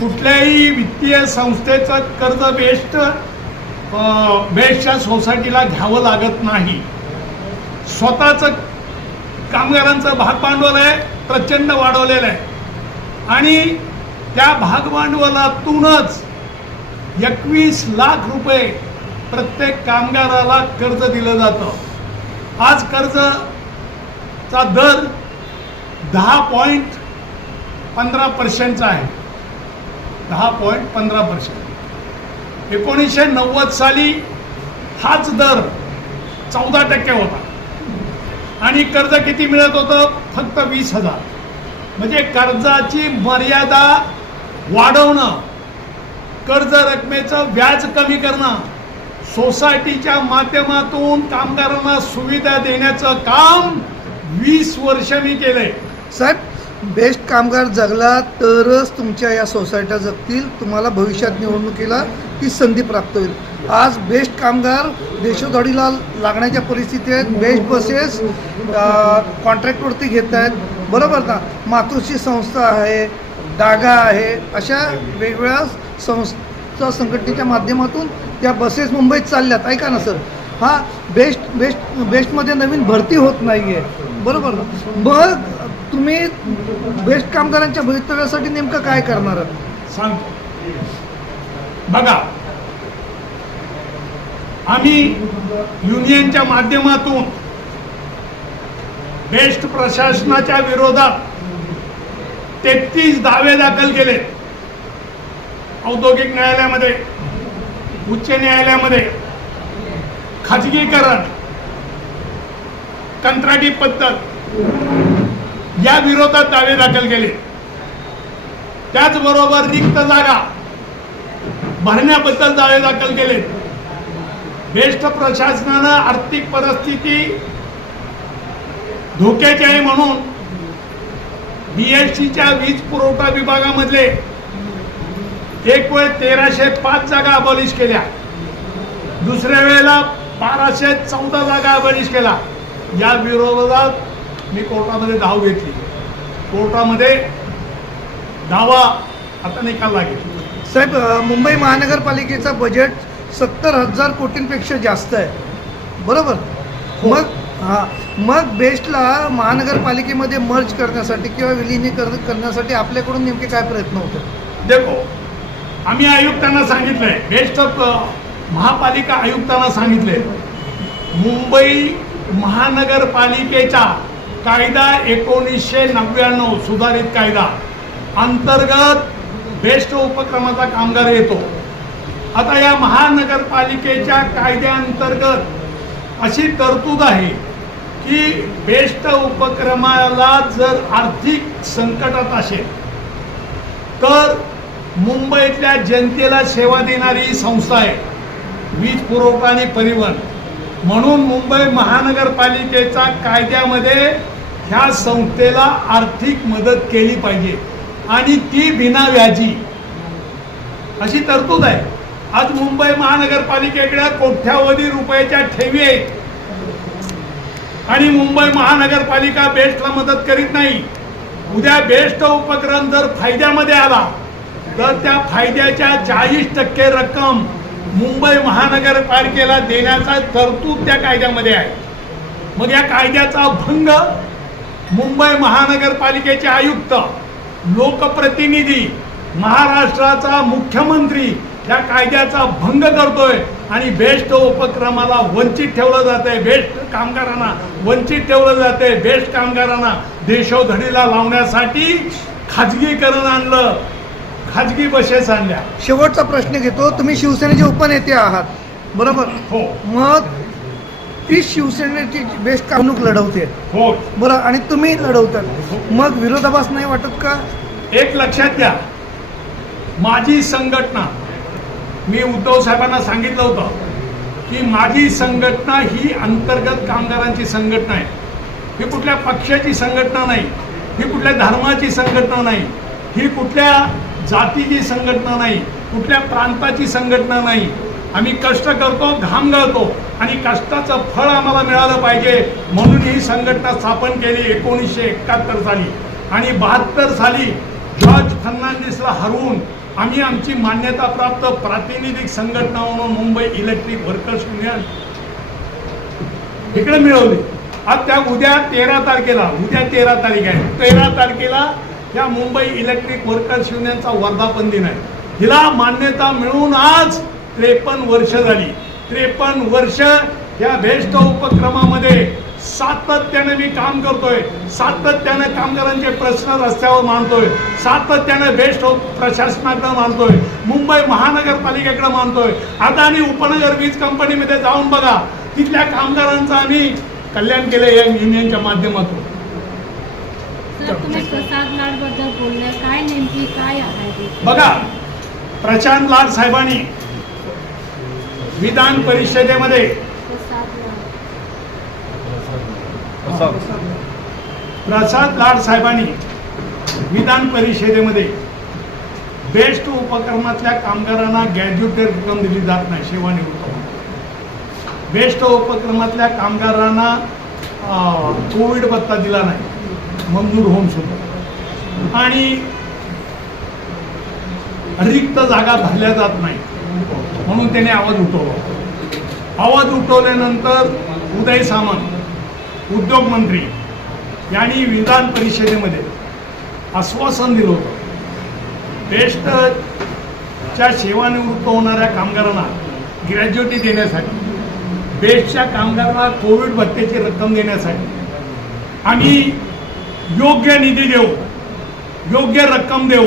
कुठल्याही वित्तीय संस्थेचं कर्ज बेस्ट बेस्टच्या सोसायटीला घ्यावं लागत नाही. स्वतःचं कामगारांचं भागभांडवल आहे प्रचंड वाढवलेलं आहे आणि त्या भागभांडवलातूनच एकवीस लाख रुपये प्रत्येक कामगाराला कर्ज दिलं जातं. आज कर्जचा दर दहा पॉईंट पंधरा पर्सेंटचा आहे. दहा पॉईंट पंधरा पर्सेंट. एकोणीसशे नव्वद साली हाच दर चौदा टक्के होता. आणि कर्ज किती मिळत होतं? फक्त वीस हजार. म्हणजे कर्जाची मर्यादा वाढवणं कर्ज रकमेचं व्याज कमी करणं. सोसायटीच्या माध्यमातून कामगारांना सुविधा देण्याचं काम वीस वर्ष मी केलंय. साहेब बेस्ट कामगार जगला तरच तुमच्या या सोसायट्या जगतील तुम्हाला भविष्यात निवडणुकीला ती संधी प्राप्त होईल. आज बेस्ट कामगार देशोधडीला लागण्याच्या परिस्थिती आहेत बेस्ट बसेस कॉन्ट्रॅक्टवरती घेत आहेत बरोबर ना? मातोश्री संस्था आहे डागा आहे अशा वेगवेगळ्या संस्था संघटनेच्या माध्यमातून त्या बसेस मुंबईत चालल्यात. ऐका ना सर हा बेस्ट बेस्ट बेस्टमध्ये नवीन भरती होत नाही आहे बरोबर ना? मग तुम्ही बेस्ट कामगारांच्या भवितव्यासाठी नेमकं काय करणार सांग बघा आम्ही युनियनच्या माध्यमातून बेस्ट प्रशासनाच्या विरोधात तेहतीस दावे दाखल केले औद्योगिक न्यायालयामध्ये उच्च न्यायालयामध्ये खाजगीकरण कंत्राटी पद्धत या विरोधात दावे दाखल केले. त्याचबरोबर रिक्त जागा भरण्याबद्दल दावे दाखल केले. बेस्ट प्रशासनानं आर्थिक परिस्थिती धोक्याची आहे म्हणून बीएससीच्या वीज पुरवठा विभागामधले एक वेळ तेराशे पाच जागा अबॉलिश केल्या. दुसऱ्या वेळेला बाराशे चौदा जागा अबॉलिश केला. या विरोधात मी कोर्टामध्ये धाव घेतली. कोर्टामध्ये दावा आता निकाल लागेल. साहेब मुंबई महानगरपालिकेचं बजेट सत्तर हजार कोटींपेक्षा जास्त आहे. बरोबर? मग हां. मग बेस्टला महानगरपालिकेमध्ये मर्ज करण्यासाठी किंवा विलिनीकरण करण्यासाठी आपल्याकडून नेमके काय प्रयत्न होते? देखो आम्ही आयुक्तांना सांगितलंय. बेस्ट ऑफ महापालिका आयुक्तांना सांगितले मुंबई महानगरपालिकेचा कायदा एकोणीसशे नव्याण्णव सुधारित कायदा अंतर्गत बेस्ट उपक्रमाचा कामगार येतो. आता या महानगरपालिकेच्या कायद्याअंतर्गत अशी तरतूद आहे की बेस्ट उपक्रमाला जर आर्थिक संकटात असेल तर मुंबईतल्या जनतेला सेवा देणारी ही संस्था आहे वीज पुरवठा आणि परिवहन. म्हणून मुंबई महानगरपालिकेचा कायद्यामध्ये ह्या संस्थेला आर्थिक मदत केली पाहिजे. आणि ती बिना व्याजी. अशी तरतूद आहे. आज मुंबई महानगरपालिकेकडे कोट्यावधी रुपयाच्या ठेवी आहेत. आणि मुंबई महानगरपालिका बेस्टला मदत करीत नाही. उद्या बेस्ट उपक्रम जर फायद्यामध्ये आला तर त्या फायद्याच्या चाळीस टक्के रक्कम मुंबई महानगरपालिकेला देण्याचा तरतूद त्या कायद्यामध्ये आहे. मग या कायद्याचा भंग मुंबई महानगरपालिकेचे आयुक्त लोकप्रतिनिधी महाराष्ट्राचा मुख्यमंत्री या कायद्याचा भंग करतोय. आणि बेस्ट उपक्रमाला वंचित ठेवलं जात आहे बेस्ट कामगारांना वंचित ठेवलं जात आहे बेस्ट कामगारांना देशोधडीला लावण्यासाठी खाजगीकरण आणलं. खाजगी बसेस आणल्या. शेवटचा प्रश्न घेतो. तुम्ही शिवसेनेचे उपनेते आहात. बरोबर? हो. मग ती शिवसेनेची बेस्ट कामणूक लढवते. हो. बरं आणि तुम्ही लढवतात. मग विरोधाभास नाही वाटत का? एक लक्षात घ्या. माझी संघटना मी उद्धव साहेबांना सांगितलं होतं की माझी संघटना ही अंतर्गत कामगारांची संघटना आहे. ही कुठल्या पक्षाची संघटना नाही. ही कुठल्या धर्माची संघटना नाही. ही कुठल्या जातीची संघटना नाही. कुठल्या प्रांताची संघटना नाही. आम्ही कष्ट करतो घाम गळतो आणि कष्टाचं फळ आम्हाला मिळालं पाहिजे म्हणून ही संघटना स्थापन केली एकोणीसशे एकाहत्तर साली. आणि बहात्तर साली जॉर्ज फर्नांडिसला हरवून आम्ही आमची मान्यताप्राप्त प्रातिनिधिक संघटना म्हणून मुंबई इलेक्ट्रिक वर्कर्स युनियन इकडे मिळवली. आज त्या उद्या तेरा तारखेला उद्या तेरा तारीख आहे. तेरा तारखेला या मुंबई इलेक्ट्रिक वर्कर्स युनियनचा वर्धापन दिन आहे. हिला मान्यता मिळून आज त्रेपन्न वर्ष झाली. त्रेपन्न वर्ष या बेस्ट उपक्रमामध्ये सातत्याने मी काम करतोय. सातत्याने कामगारांचे प्रश्न रस्त्यावर मांडतोय. सातत्याने बेस्ट प्रशासनाकडे मानतोय मुंबई महानगरपालिकेकडे मानतोय अदानी उपनगर वीज कंपनीमध्ये जाऊन बघा. तिथल्या कामगारांचं आम्ही कल्याण केलं या युनियनच्या माध्यमातून? बघा प्रशांत लाड साहेबांनी विधान परिषदेमध्ये प्रसाद लाड प्रसाद लाड साहेबांनी विधान परिषदेमध्ये बेस्ट उपक्रमातल्या कामगारांना ग्रॅज्युएटेड रक्कम दिली जात नाही सेवानिवृत्त बेस्ट उपक्रमातल्या कामगारांना कोविड भत्ता दिला नाही मंजूर होऊन सुद्धा. आणि रिक्त जागा भरल्या जात नाही म्हणून त्याने आवाज उठवला. आवाज उठवल्यानंतर उदय सामंत उद्योग मंत्री यांनी विधान परिषदेमध्ये आश्वासन दिलं होतं. बेस्टच्या सेवानिवृत्त होणाऱ्या कामगारांना ग्रॅज्युएटी देण्यासाठी बेस्टच्या कामगारांना कोविड भत्त्याची रक्कम देण्यासाठी आम्ही योग्य निधी देऊ योग्य रक्कम देऊ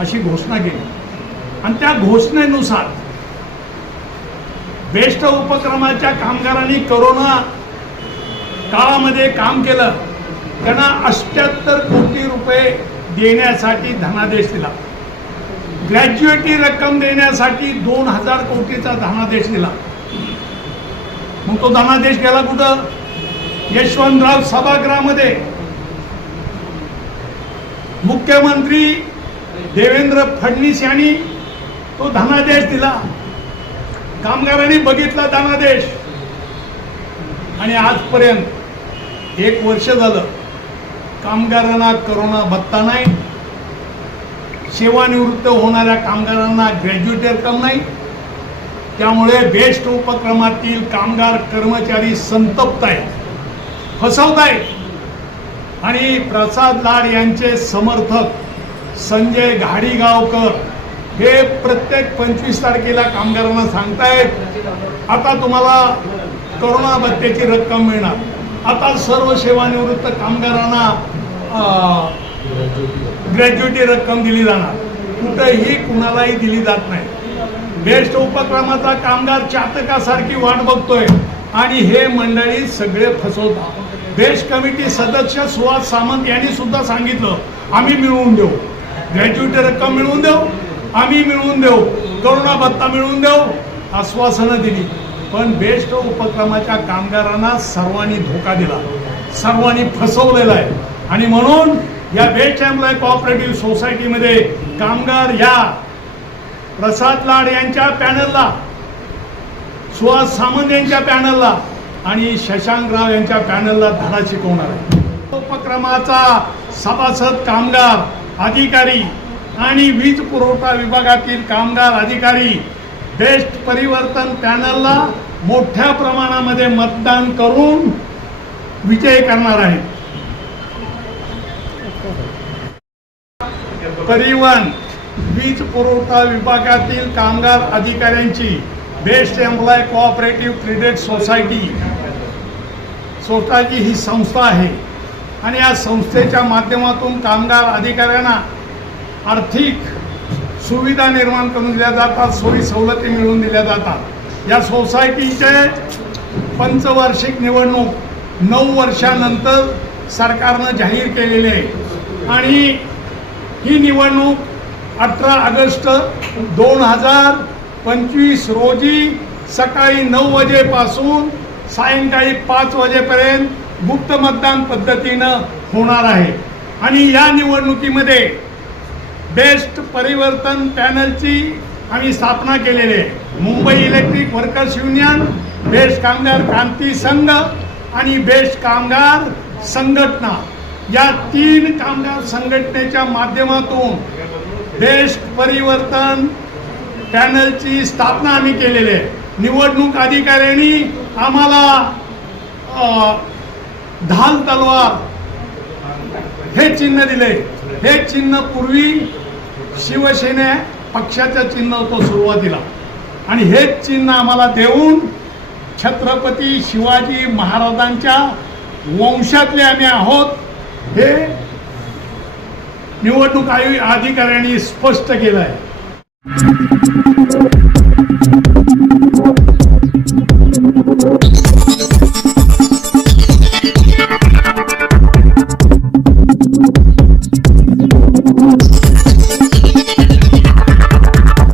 अशी घोषणा केली. आणि त्या घोषणेनुसार बेस्ट उपक्रमाच्या कामगारांनी करोना काळामध्ये काम केलं त्यांना अष्ट्याहत्तर कोटी रुपये देण्यासाठी धनादेश दिला. ग्रॅज्युएटी रक्कम देण्यासाठी दोन हजार कोटीचा धनादेश दिला. मग तो धनादेश गेला कुठं? यशवंतराव सभागृहामध्ये. मुख्यमंत्री देवेंद्र फडणवीस यांनी तो धनादेश दिला. कामगारांनी बघितला धनादेश. आणि आजपर्यंत एक वर्ष झालं. कामगारांना करोना भत्ता नाही. सेवानिवृत्त होणाऱ्या कामगारांना ग्रॅज्युएट रक्कम नाही. त्यामुळे बेस्ट उपक्रमातील कामगार कर्मचारी संतप्त आहेत. फसवत आहेत आणि प्रसाद लाड यांचे समर्थक संजय घाडीगावकर हे प्रत्येक पंचवीस तारखेला कामगारांना सांगतायत आता तुम्हाला करोना भत्त्याची रक्कम मिळणार. आता सर्व सेवानिवृत्त कामगारांना ग्रॅज्युएटी रक्कम दिली जाणार. कुठंही कुणालाही दिली जात नाही. बेस्ट उपक्रमाचा कामगार चातकासारखी वाट बघतोय आणि हे मंडळी सगळे फसवतात. बेस्ट कमिटी सदस्य सुहास सामंत यांनी सुद्धा सांगितलं आम्ही मिळवून देऊ. ग्रॅज्युएटी रक्कम मिळवून देऊ आम्ही मिळवून देऊ. करोना भत्ता मिळवून देऊ. आश्वासनं दिली. पण बेस्ट उपक्रमाच्या कामगारांना सर्वांनी धोका दिला. सर्वांनी फसवलेला आहे. आणि म्हणून या बेस्ट एम्प्लॉय कॉपरेटिव्ह सोसायटीमध्ये कामगार या प्रसाद लाड यांच्या पॅनलला सुहास सामंत यांच्या पॅनलला आणि शशांक राव यांच्या पॅनलला धडा शिकवणार आहे. उपक्रमाचा सभासद कामगार अधिकारी आणि वीज पुरवठा विभागातील कामगार अधिकारी बेस्ट परिवर्तन पॅनलला मोठ्या प्रमाणामध्ये मतदान करून विजय करणार आहेत परिवहन वीज पुरवठा विभागातील कामगार अधिकाऱ्यांची BEST employ cooperative credit society. Society ही संस्था आहे. आणि या संस्थेच्या माध्यमातून कामगार अधिकाऱ्यांना आर्थिक सुविधा निर्माण करून दिल्या जातात सोयी सवलती मिळवून दिल्या जातात. या सोसायटीचे पंचवार्षिक निवडणूक नऊ वर्षानंतर सरकारनं जाहीर केलेली आहे. आणि ही निवडणूक अठरा ऑगस्ट दोन हजार पंचवीस रोजी सकाळी नऊ वाजेपासून सायंकाळी पाच वाजेपर्यंत गुप्त मतदान पद्धतीनं होणार आहे. आणि या निवडणुकीमध्ये बेस्ट परिवर्तन पॅनलची आम्ही स्थापना केलेली आहे. Mumbai electric workers union BEST कामगार क्रांती संघ आणि बेस्ट कामगार संघटना. या तीन कामगार संघटनेच्या माध्यमातून बेस्ट परिवर्तन पॅनलची स्थापना आम्ही केलेली आहे. निवडणूक अधिकाऱ्यांनी आम्हाला धाल ढाल तलवार हे चिन्ह दिले हे चिन्ह पूर्वी शिवसेने पक्षाचं चिन्ह होतं सुरुवातीला. आणि हेच चिन्ह आम्हाला देऊन छत्रपती शिवाजी महाराजांच्या वंशातले आम्ही आहोत हे निवडणूक आयोग अधिकाऱ्यांनी स्पष्ट केलं आहे